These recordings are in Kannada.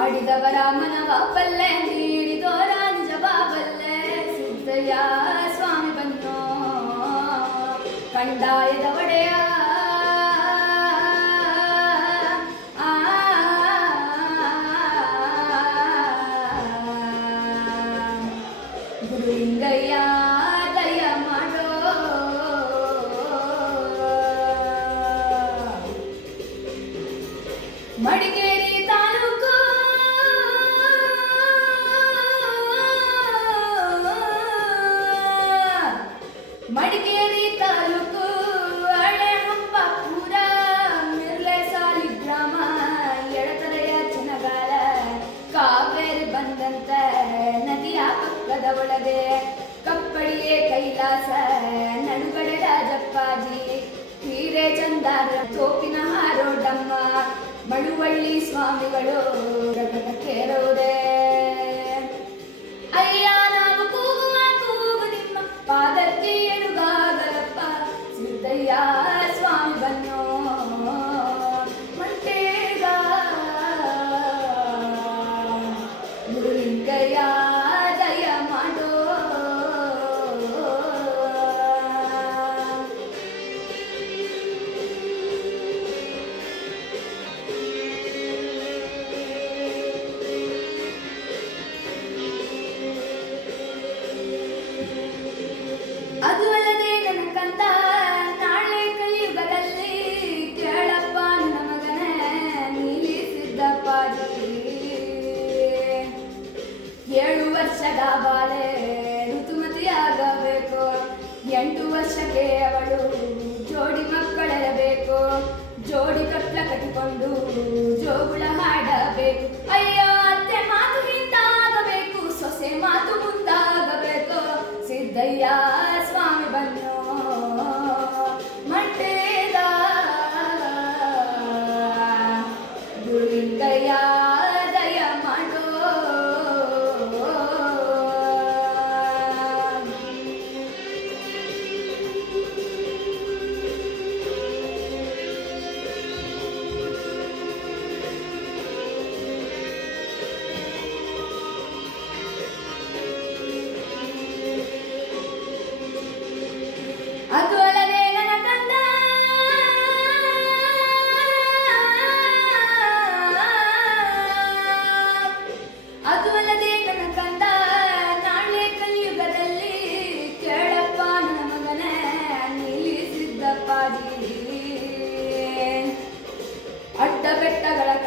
ಆಡಿದವರ ಮನವ ಬಲ್ಲೆ ನೀಡಿದೋರ ನಿಜವ ಬಲ್ಲೆ ಸಿದ್ದಯ್ಯ ಸ್ವಾಮಿ ಬನ್ನೋ ಕಂಡಾಯದ ಒಡೆಯ ಆ, ಗುರುಲಿಂಗಯ್ಯ ಒಳಗೆ ಕಪ್ಪಳಿಯೇ ಕೈಲಾಸ ನಡುಗಡೆ ರಾಜಪ್ಪಾಜಿ. ಹೀರೆ ಚಂದಾರ ತೋಪಿನ ಹಾರೋಡಮ್ಮ. ಮಳುವಳ್ಳಿ ಸ್ವಾಮಿಗಳು ಕೇರೋದೆ. ಎಂಟು ವರ್ಷಕ್ಕೆ ಅವಳು ಜೋಡಿ ಮಕ್ಕಳಿರಬೇಕು ಜೋಡಿ ಕಟ್ಲ ಕಟ್ಟಿಕೊಂಡು ಜೋಗುಳ ಹಾಡಬೇಕು ಅಯ್ಯೋ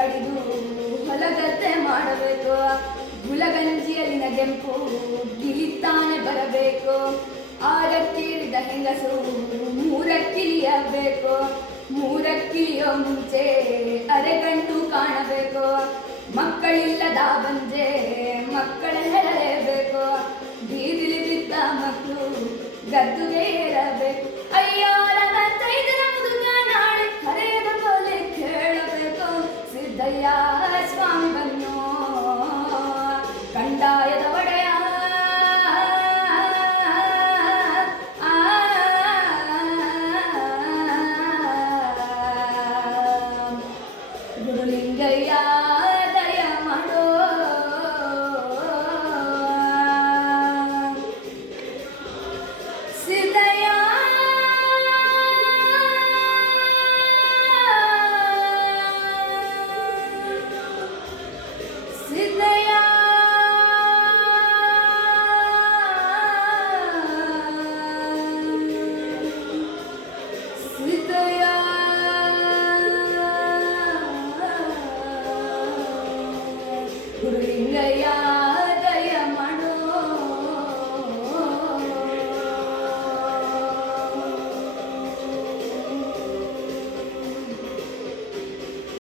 ಕಡಿದು ಹೊಲಗದ್ದೆ ಮಾಡಬೇಕು. ಗುಲಗಂಜಿಯಲ್ಲಿನ ಕೆಂಪು ಗಿಲಿತಾನೆ ಬರಬೇಕು. ಆರಕ್ಕಿಳಿದ ಹೆಂಗಸು ಮೂರಕ್ಕಿಳಿಯಬೇಕು ಮೂರಕ್ಕಿಳಿಯೋ ಮುಂಚೆ ಅರೆಗಂಟು ಕಾಣಬೇಕು. ಮಕ್ಕಳಿಲ್ಲದ ಬಂಜೆ ಮಕ್ಕಳ ಹೆರಲೇಬೇಕು. ಬೀದಿಲಿ ಬಿದ್ದ ಮಕ್ಕಳು ಗದ್ದುಗೆ ಏರಬೇಕು. கையா